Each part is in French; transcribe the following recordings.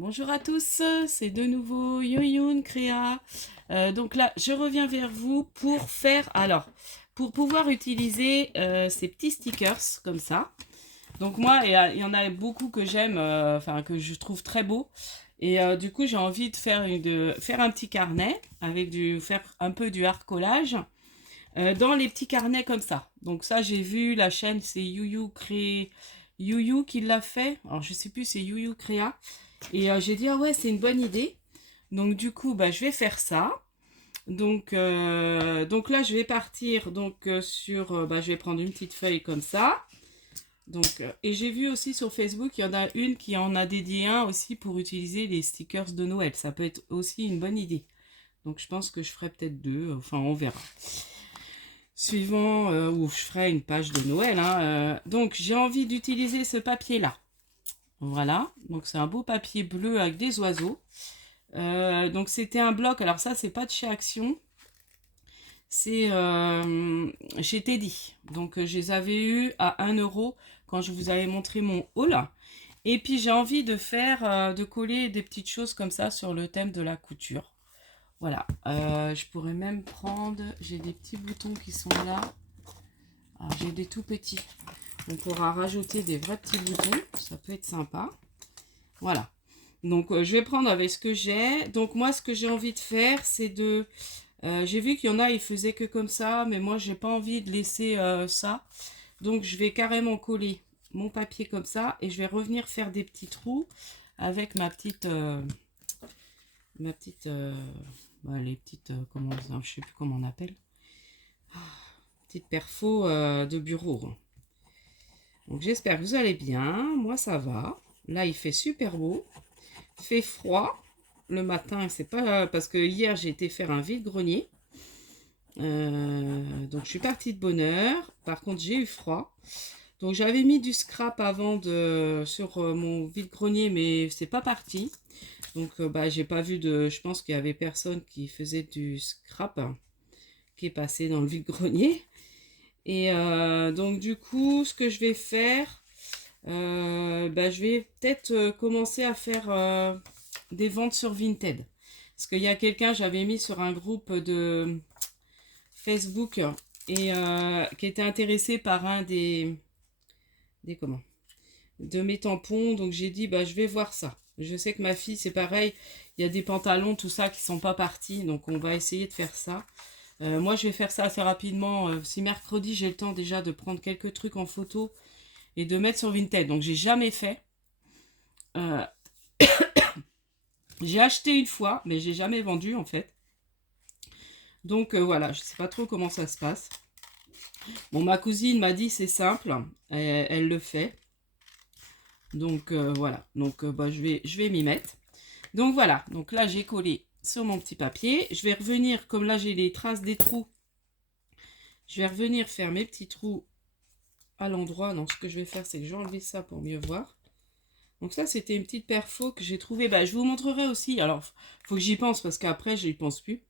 Bonjour à tous, c'est de nouveau Yoyoun Créa. Donc là, je reviens vers vous pour pour pouvoir utiliser ces petits stickers comme ça. Donc moi, il y en a beaucoup que j'aime, enfin que je trouve très beaux. Et du coup, j'ai envie de faire un petit carnet avec faire un peu du art collage dans les petits carnets comme ça. Donc ça, j'ai vu la chaîne, c'est Youyou qui l'a fait. Alors je sais plus, c'est Youyou Créa. Et j'ai dit, ah ouais, c'est une bonne idée. Donc du coup, bah, je vais faire ça. Donc là, je vais partir je vais prendre une petite feuille comme ça. Et j'ai vu aussi sur Facebook, il y en a une qui en a dédié un aussi pour utiliser les stickers de Noël. Ça peut être aussi une bonne idée. Donc je pense que je ferai peut-être deux, enfin on verra. Suivant où je ferai une page de Noël, hein. Donc j'ai envie d'utiliser ce papier-là. Voilà, donc c'est un beau papier bleu avec des oiseaux. Donc c'était un bloc, alors ça c'est pas de chez Action, c'est chez Teddy. Donc je les avais eu à 1 € quand je vous avais montré mon haul. Et puis j'ai envie de coller des petites choses comme ça sur le thème de la couture. Voilà, je pourrais même prendre, j'ai des petits boutons qui sont là. Alors, j'ai des tout petits. On pourra rajouter des vrais petits boutons, ça peut être sympa. Voilà. Donc, je vais prendre avec ce que j'ai. Donc, moi, ce que j'ai envie de faire, c'est de... j'ai vu qu'il y en a, ils faisaient que comme ça, mais moi, j'ai pas envie de laisser ça. Donc, je vais carrément coller mon papier comme ça et je vais revenir faire des petits trous avec les petites, je sais plus comment on appelle, petites perfos de bureau. Donc, j'espère que vous allez bien. Moi, ça va. Là, il fait super beau. Il fait froid. Le matin, c'est pas parce que hier j'ai été faire un vide-grenier. Donc je suis partie de bonne heure. Par contre, j'ai eu froid. Donc j'avais mis du scrap sur mon vide-grenier, mais c'est pas parti. Donc j'ai pas vu de. Je pense qu'il y avait personne qui faisait du scrap qui est passé dans le vide-grenier. Et donc du coup, ce que je vais faire, je vais peut-être commencer à faire des ventes sur Vinted. Parce qu'il y a quelqu'un, j'avais mis sur un groupe de Facebook et qui était intéressé par un des comment de mes tampons. Donc j'ai dit je vais voir ça. Je sais que ma fille c'est pareil, il y a des pantalons tout ça qui sont pas partis, donc on va essayer de faire ça. Moi je vais faire ça assez rapidement. Si mercredi j'ai le temps déjà de prendre quelques trucs en photo et de mettre sur Vinted. Donc j'ai jamais fait. Euh, j'ai acheté une fois, mais j'ai jamais vendu en fait. Donc voilà, je sais pas trop comment ça se passe. Bon, ma cousine m'a dit c'est simple, elle le fait. Donc voilà, donc je vais m'y mettre. Donc voilà, donc là j'ai collé sur mon petit papier. Je vais revenir, comme là j'ai les traces des trous, je vais revenir faire mes petits trous à l'endroit. Donc ce que je vais faire, c'est que je vais enlever ça pour mieux voir. Donc ça, c'était une petite perfo que j'ai trouvée. Je vous montrerai aussi. Alors, faut que j'y pense parce qu'après, je n'y pense plus.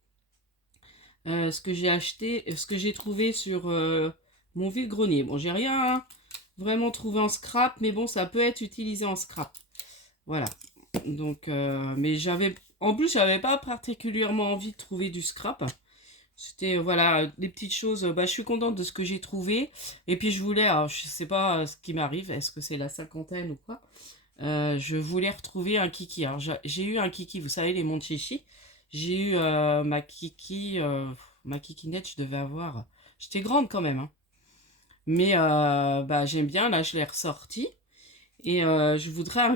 Ce que j'ai acheté, ce que j'ai trouvé sur mon vide-grenier. Bon, j'ai rien vraiment trouvé en scrap, mais bon, ça peut être utilisé en scrap. Voilà. Donc, mais en plus, j'avais pas particulièrement envie de trouver du scrap. C'était, voilà, des petites choses. Je suis contente de ce que j'ai trouvé. Et puis, je voulais, alors, je sais pas ce qui m'arrive. Est-ce que c'est la cinquantaine ou quoi? Je voulais retrouver un kiki. Alors, j'ai eu un kiki, vous savez, les Monchichi. J'ai eu ma kikinette, je devais avoir. J'étais grande quand même, hein. Mais j'aime bien, là, je l'ai ressorti. Et je voudrais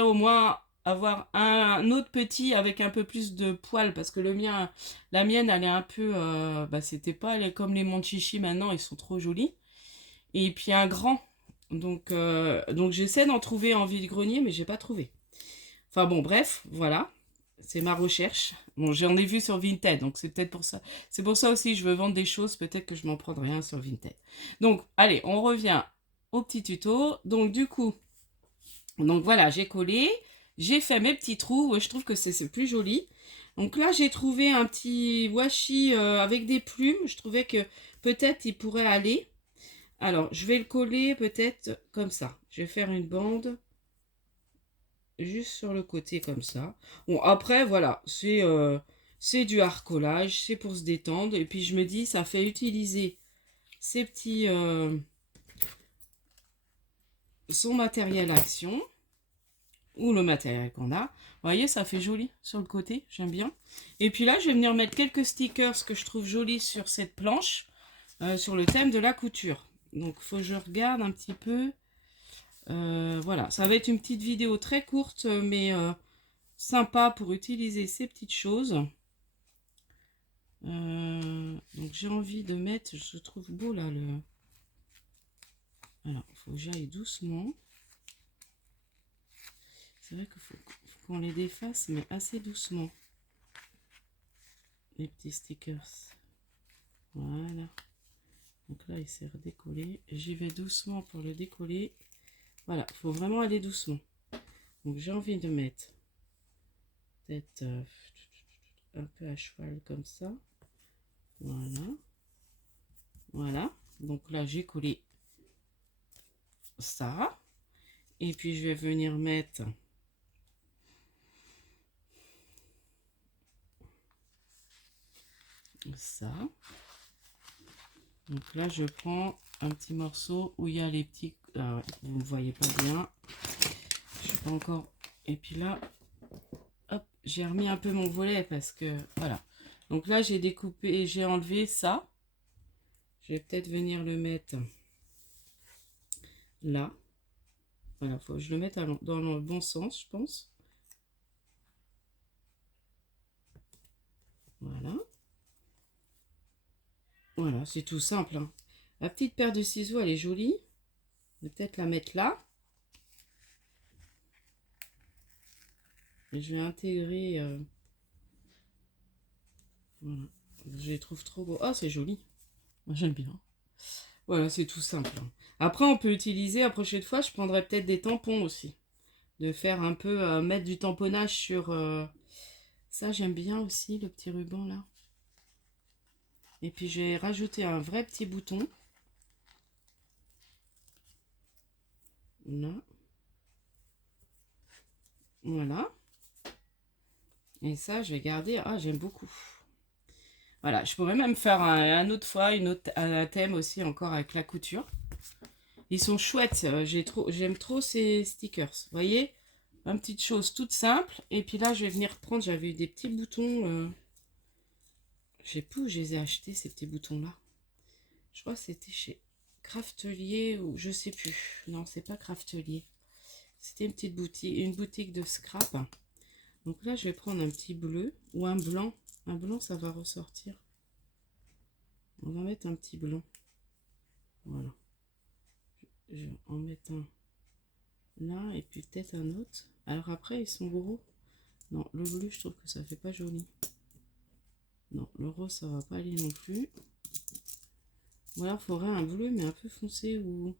au moins avoir un autre petit avec un peu plus de poils. Parce que la mienne, elle est un peu. C'était pas comme les Monchichi maintenant, ils sont trop jolis. Et puis un grand. Donc j'essaie d'en trouver en vide-grenier, mais j'ai pas trouvé. Enfin bon, bref, voilà. C'est ma recherche. Bon, j'en ai vu sur Vinted, donc c'est peut-être pour ça. C'est pour ça aussi que je veux vendre des choses. Peut-être que je m'en prendrai un sur Vinted. Donc, allez, on revient au petit tuto. Donc, du coup, voilà, j'ai collé. J'ai fait mes petits trous. Ouais, je trouve que c'est plus joli. Donc là, j'ai trouvé un petit washi avec des plumes. Je trouvais que peut-être il pourrait aller. Alors, je vais le coller peut-être comme ça. Je vais faire une bande. juste sur le côté comme ça. Bon, après, voilà, c'est du hard-collage, c'est pour se détendre. Et puis, je me dis, ça fait utiliser ces petits... son matériel action, ou le matériel qu'on a. Vous voyez, ça fait joli sur le côté, j'aime bien. Et puis là, je vais venir mettre quelques stickers que je trouve jolis sur cette planche, sur le thème de la couture. Donc, il faut que je regarde un petit peu. Voilà, ça va être une petite vidéo très courte, mais sympa pour utiliser ces petites choses. Donc j'ai envie de mettre, je trouve beau là le... Alors, il faut que j'aille doucement. C'est vrai qu'il faut qu'on les défasse, mais assez doucement. Les petits stickers. Voilà. Donc là, il s'est redécollé. J'y vais doucement pour le décoller. Voilà, il faut vraiment aller doucement. Donc j'ai envie de mettre peut-être un peu à cheval comme ça. Voilà. Voilà. Donc là, j'ai collé ça. Et puis, je vais venir mettre ça. Donc là, je prends un petit morceau où il y a les petits... vous ne voyez pas bien. Je suis pas encore... Et puis là, hop, j'ai remis un peu mon volet parce que... Voilà. Donc là, j'ai découpé, j'ai enlevé ça. Je vais peut-être venir le mettre là. Voilà, faut que je le mette dans le bon sens, je pense. Voilà. Voilà, c'est tout simple, hein. La petite paire de ciseaux, elle est jolie. Je vais peut-être la mettre là. Et je vais intégrer... voilà. Je les trouve trop beaux. Ah, c'est joli. Moi, j'aime bien. Voilà, c'est tout simple, hein. Après, on peut utiliser, la prochaine fois, je prendrai peut-être des tampons aussi. De faire un peu, mettre du tamponnage sur... ça, j'aime bien aussi, le petit ruban là. Et puis, j'ai rajouté un vrai petit bouton. Là. Voilà. Et ça, je vais garder. Ah, j'aime beaucoup. Voilà, je pourrais même faire un autre fois, un thème aussi encore avec la couture. Ils sont chouettes, j'aime trop ces stickers. Vous voyez, une petite chose toute simple. Et puis là, je vais venir prendre, j'avais eu des petits boutons. Je sais plus où je les ai achetés, ces petits boutons-là. Je crois que c'était chez Craftelier ou je sais plus. Non, c'est pas Craftelier. C'était une boutique de scrap. Donc là, je vais prendre un petit bleu ou un blanc. Un blanc, ça va ressortir. On va mettre un petit blanc. Voilà. Je vais en mettre un là et puis peut-être un autre. Alors après, ils sont gros. Non, le bleu, je trouve que ça fait pas joli. Non, le rose, ça va pas aller non plus. Ou alors, il faudrait un bleu, mais un peu foncé ou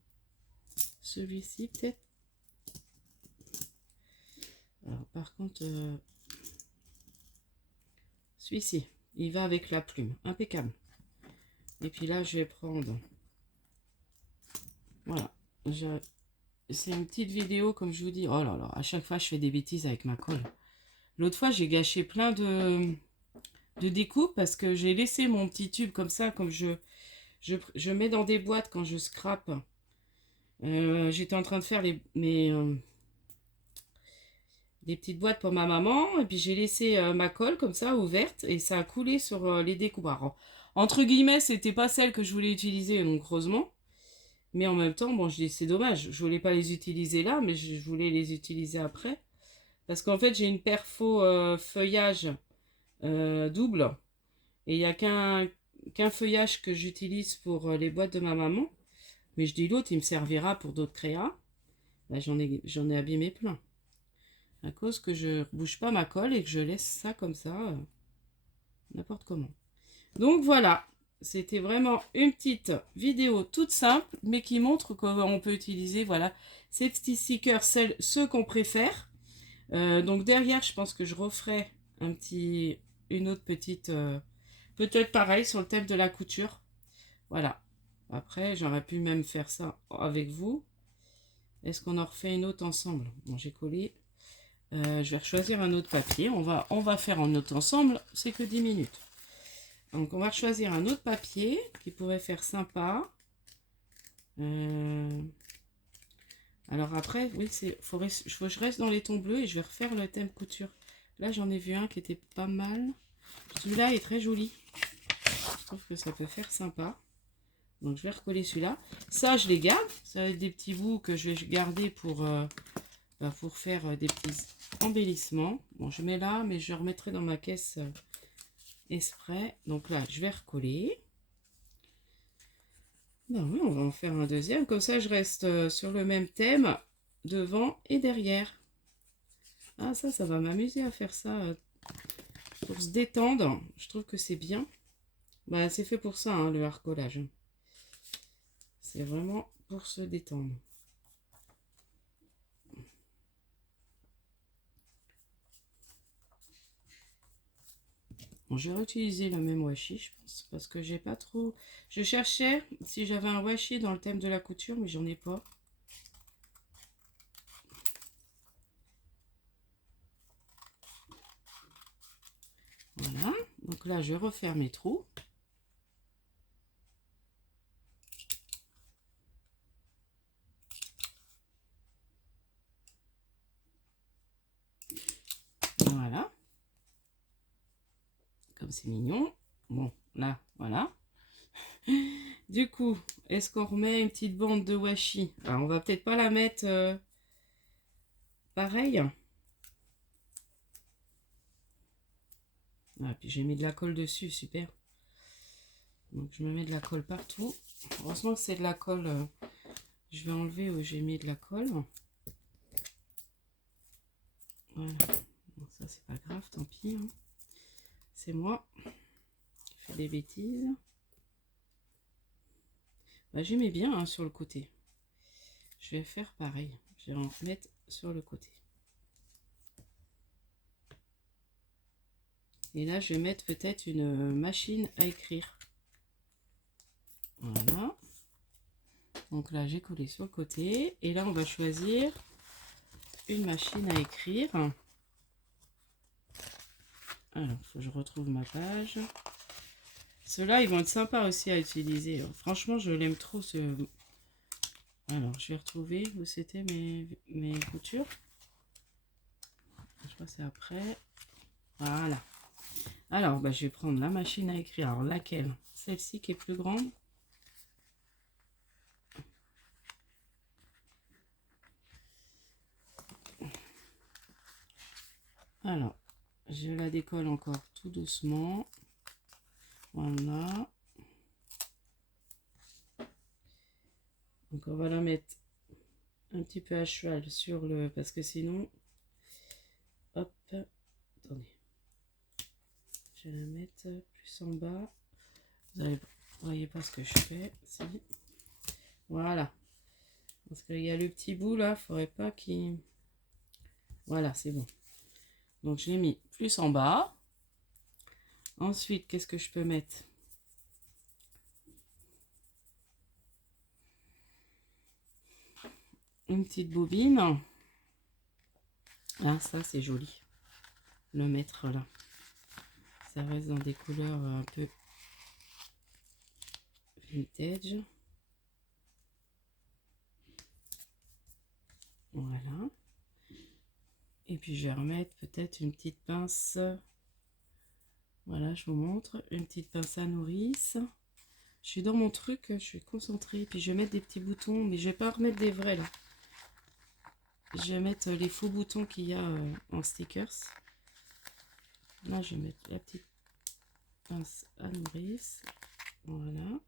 celui-ci, peut-être. Alors, par contre, celui-ci, il va avec la plume. Impeccable. Et puis là, je vais prendre... Voilà. C'est une petite vidéo, comme je vous dis. Oh là là, à chaque fois, je fais des bêtises avec ma colle. L'autre fois, j'ai gâché plein de découpes parce que j'ai laissé mon petit tube comme ça, comme je mets dans des boîtes quand je scrape. J'étais en train de faire des petites boîtes pour ma maman et puis j'ai laissé ma colle comme ça ouverte et ça a coulé sur les découpes. Alors, entre guillemets, c'était pas celle que je voulais utiliser, donc heureusement. Mais en même temps, bon, c'est dommage. Je voulais pas les utiliser là, mais je voulais les utiliser après. Parce qu'en fait, j'ai une perfo feuillage double. Et il n'y a qu'un feuillage que j'utilise pour les boîtes de ma maman. Mais je dis l'autre, il me servira pour d'autres créas. Bah, j'en ai abîmé plein. À cause que je bouge pas ma colle et que je laisse ça comme ça, n'importe comment. Donc voilà, c'était vraiment une petite vidéo toute simple, mais qui montre comment on peut utiliser, voilà, ces petits stickers, ceux qu'on préfère. Donc derrière, je pense que je referai une autre petite, peut-être pareil, sur le thème de la couture. Voilà. Après, j'aurais pu même faire ça avec vous. Est-ce qu'on en refait une autre ensemble? Bon, j'ai collé. Je vais choisir un autre papier. On va faire en autre ensemble, c'est que 10 minutes. Donc on va choisir un autre papier qui pourrait faire sympa. Alors après, oui, faut que je reste dans les tons bleus et je vais refaire le thème couture. Là, j'en ai vu un qui était pas mal. Celui-là est très joli. Je trouve que ça peut faire sympa. Donc, je vais recoller celui-là. Ça, je les garde. Ça va être des petits bouts que je vais garder pour faire des petits embellissements. Bon, je mets là, mais je remettrai dans ma caisse exprès. Donc là, je vais recoller. Ben oui, on va en faire un deuxième. Comme ça, je reste sur le même thème devant et derrière. Ah, ça va m'amuser à faire ça pour se détendre. Je trouve que c'est bien. Bah, c'est fait pour ça, hein, le hard-collage. C'est vraiment pour se détendre. Bon, je vais réutiliser le même washi, je pense, parce que j'ai pas trop... Je cherchais si j'avais un washi dans le thème de la couture, mais j'en ai pas. Voilà, donc là, je vais refaire mes trous. Voilà. Comme c'est mignon. Bon, là, voilà. Du coup, est-ce qu'on remet une petite bande de washi? Alors, on va peut-être pas la mettre pareil. Ah, puis j'ai mis de la colle dessus, super. Donc, je me mets de la colle partout. Heureusement que c'est de la colle. Je vais enlever où j'ai mis de la colle. Voilà. Bon, ça, c'est pas grave, tant pis. Hein. C'est moi qui fais des bêtises. Bah, j'aimais bien hein, sur le côté. Je vais faire pareil. Je vais en mettre sur le côté. Et là, je vais mettre peut-être une machine à écrire. Voilà. Donc là, j'ai collé sur le côté. Et là, on va choisir une machine à écrire. Alors, il faut que je retrouve ma page. Ceux-là, ils vont être sympas aussi à utiliser. Franchement, je l'aime trop ce... Alors, je vais retrouver où c'était mes coutures. Je crois que c'est après. Voilà. Alors, bah, je vais prendre la machine à écrire. Alors, laquelle? Celle-ci qui est plus grande. Alors, je la décolle encore tout doucement. Voilà. Donc, on va la mettre un petit peu à cheval sur le... Parce que sinon... Hop. Attendez. Je vais la mettre plus en bas. Vous voyez pas ce que je fais. Si. Voilà. Parce qu'il y a le petit bout là. Il ne faudrait pas qu'il... Voilà, c'est bon. Donc, je l'ai mis plus en bas. Ensuite, qu'est-ce que je peux mettre? Une petite bobine. Ah, ça, c'est joli. Le mettre là. Ça reste dans des couleurs un peu vintage. Voilà. Et puis, je vais remettre peut-être une petite pince. Voilà, je vous montre. Une petite pince à nourrice. Je suis dans mon truc, je suis concentrée. Puis, je vais mettre des petits boutons, mais je vais pas remettre des vrais là. Je vais mettre les faux boutons qu'il y a en stickers. Là, je vais mettre la petite pince à nourrice. Voilà.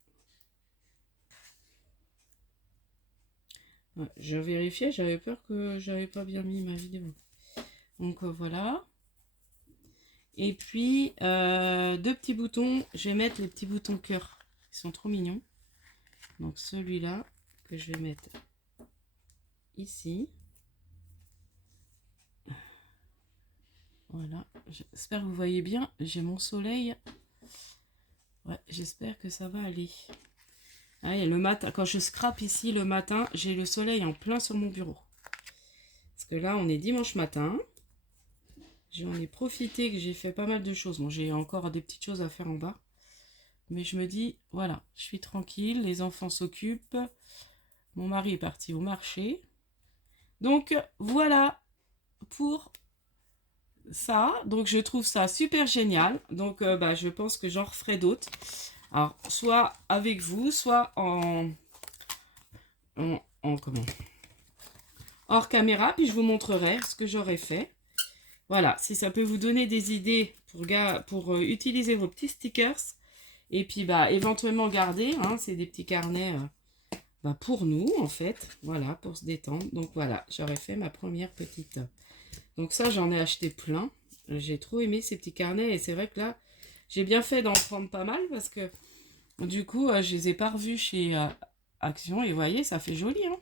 Ouais, je vérifiais, j'avais peur que j'avais pas bien mis ma vidéo. Donc voilà. Et puis, deux petits boutons. Je vais mettre les petits boutons cœur. Ils sont trop mignons. Donc celui-là que je vais mettre ici. Voilà. J'espère que vous voyez bien. J'ai mon soleil. Ouais, j'espère que ça va aller. Ah, et le matin, quand je scrape ici le matin, j'ai le soleil en plein sur mon bureau. Parce que là, on est dimanche matin. j'en ai profité que j'ai fait pas mal de choses. Bon, j'ai encore des petites choses à faire en bas. Mais je me dis, voilà, je suis tranquille, les enfants s'occupent. Mon mari est parti au marché. Donc, voilà pour ça. Donc, je trouve ça super génial. Donc, je pense que j'en referai d'autres. Alors, soit avec vous, soit comment hors caméra, puis je vous montrerai ce que j'aurais fait. Voilà, si ça peut vous donner des idées pour utiliser vos petits stickers. Et puis, éventuellement garder, hein, c'est des petits carnets pour nous, en fait. Voilà, pour se détendre. Donc, voilà, j'aurais fait ma première petite. Donc, ça, j'en ai acheté plein. J'ai trop aimé ces petits carnets. Et c'est vrai que là, j'ai bien fait d'en prendre pas mal parce que, du coup, je les ai pas revus chez Action. Et vous voyez, ça fait joli, hein.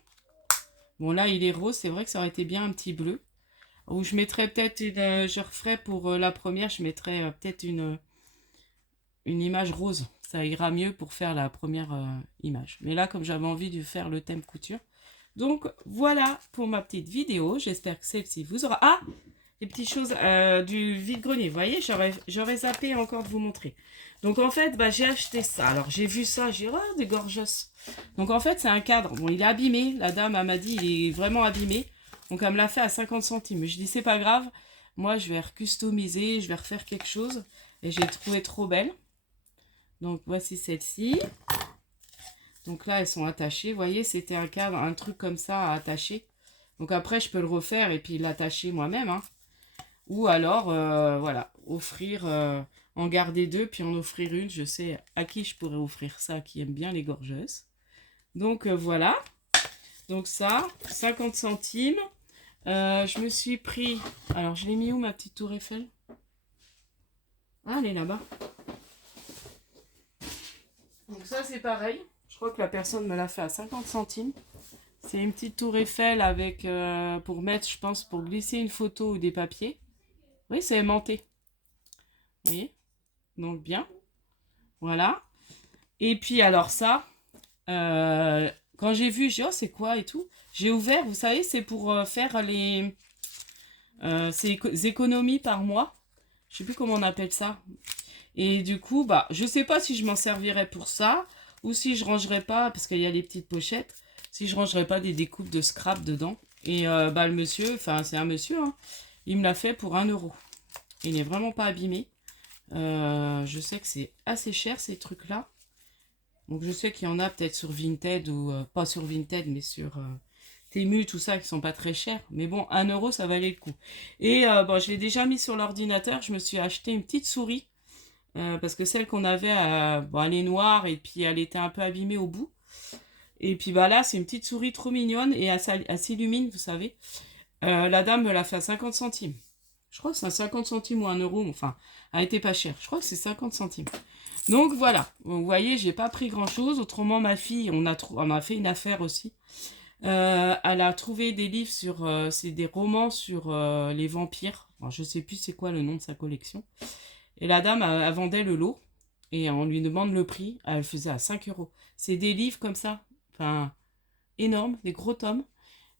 Bon, là, il est rose. C'est vrai que ça aurait été bien un petit bleu. Ou je mettrais peut-être une... je referais pour la première, je mettrais peut-être une image rose. Ça ira mieux pour faire la première image. Mais là, comme j'avais envie de faire le thème couture. Donc, voilà pour ma petite vidéo. J'espère que celle-ci vous aura... Ah, les petites choses du vide-grenier. Vous voyez, j'aurais zappé encore de vous montrer. Donc, en fait, j'ai acheté ça. Alors, j'ai vu ça. J'ai dit, oh, des gorgeous. Donc, en fait, c'est un cadre. Bon, il est abîmé. La dame, elle m'a dit, il est vraiment abîmé. Donc, elle me l'a fait à 50 centimes. Mais je dis, c'est pas grave. Moi, je vais recustomiser. Je vais refaire quelque chose. Et j'ai trouvé trop belle. Donc, voici celle-ci. Donc là, elles sont attachées. Vous voyez, c'était un cadre, un truc comme ça à attacher. Donc après, je peux le refaire et puis l'attacher moi-même. Hein. Ou alors, voilà, offrir, en garder deux, puis en offrir une. Je sais à qui je pourrais offrir ça, qui aime bien les gorgeuses. Donc voilà. Donc ça, 50 centimes. Je me suis pris... Alors, je l'ai mis où, ma petite tour Eiffel? Ah, elle est là-bas. Donc ça, c'est pareil. Je crois que la personne me l'a fait à 50 centimes. C'est une petite tour Eiffel avec, pour mettre, je pense, pour glisser une photo ou des papiers. Oui, c'est aimanté. Vous voyez? Donc bien. Voilà. Et puis alors ça, quand j'ai vu, j'ai dit, oh, c'est quoi et tout. J'ai ouvert, vous savez, c'est pour faire ces économies par mois. Je sais plus comment on appelle ça. Et du coup, je sais pas si je m'en servirais pour ça ou si je rangerais pas, parce qu'il y a les petites pochettes, si je rangerais pas des découpes de scrap dedans. Et le monsieur, enfin c'est un monsieur, hein, il me l'a fait pour 1 euro. Il n'est vraiment pas abîmé. Je sais que c'est assez cher ces trucs-là. Donc je sais qu'il y en a peut-être sur Vinted ou pas sur Vinted, mais sur Temu, tout ça, qui sont pas très chers. Mais bon, 1 euro, ça valait le coup. Et je l'ai déjà mis sur l'ordinateur. Je me suis acheté une petite souris. Parce que celle qu'on avait, elle est noire et puis elle était un peu abîmée au bout. Et puis là, c'est une petite souris trop mignonne et elle s'illumine, vous savez. La dame me l'a fait à 50 centimes. Je crois que c'est à 50 centimes ou 1 euro. Enfin, elle était pas chère. Je crois que c'est 50 centimes. Donc voilà. Vous voyez, j'ai pas pris grand chose. Autrement, ma fille, on a fait une affaire aussi. Elle a trouvé des livres c'est des romans sur les vampires. Alors, je sais plus c'est quoi le nom de sa collection. Et la dame, elle vendait le lot. Et on lui demande le prix. Elle faisait à 5 euros. C'est des livres comme ça. Enfin, énormes, des gros tomes.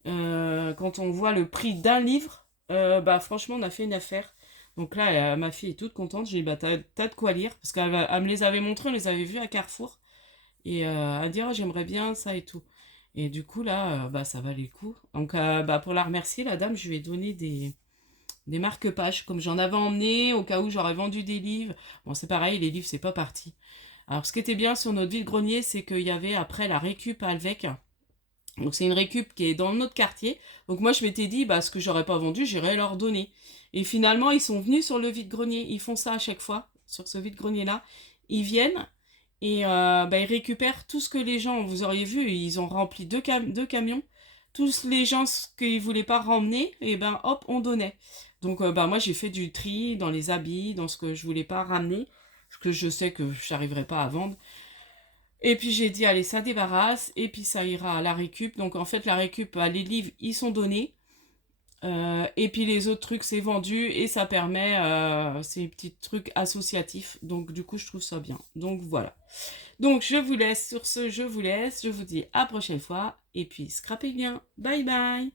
Quand on voit le prix d'un livre, franchement, on a fait une affaire. Donc là, ma fille est toute contente. J'ai dit, t'as de quoi lire. Parce qu'elle me les avait montrés, on les avait vus à Carrefour. Et elle dit, oh, j'aimerais bien ça et tout. Et du coup, là, ça valait le coup. Donc, pour la remercier, la dame, je lui ai donné des marque-pages, comme j'en avais emmené, au cas où j'aurais vendu des livres. Bon, c'est pareil, les livres, c'est pas parti. Alors, ce qui était bien sur notre vide-grenier, c'est qu'il y avait après la récup à Alvec. Donc, c'est une récup qui est dans notre quartier. Donc, moi, je m'étais dit, ce que j'aurais pas vendu, j'irais leur donner. Et finalement, ils sont venus sur le vide-grenier. Ils font ça à chaque fois, sur ce vide-grenier-là. Ils viennent et ils récupèrent tout ce que les gens, vous auriez vu, ils ont rempli deux camions. Tous les gens qu'ils voulaient pas ramener, et hop, on donnait. Donc moi j'ai fait du tri dans les habits, dans ce que je voulais pas ramener, ce que je sais que je n'arriverai pas à vendre. Et puis j'ai dit allez, ça débarrasse et puis ça ira à la récup. Donc en fait la récup, les livres ils sont donnés. Et puis les autres trucs c'est vendu et ça permet ces petits trucs associatifs. Donc du coup je trouve ça bien. Donc voilà. Donc je vous laisse sur ce, je vous laisse. Je vous dis à la prochaine fois et puis scrapez bien. Bye bye.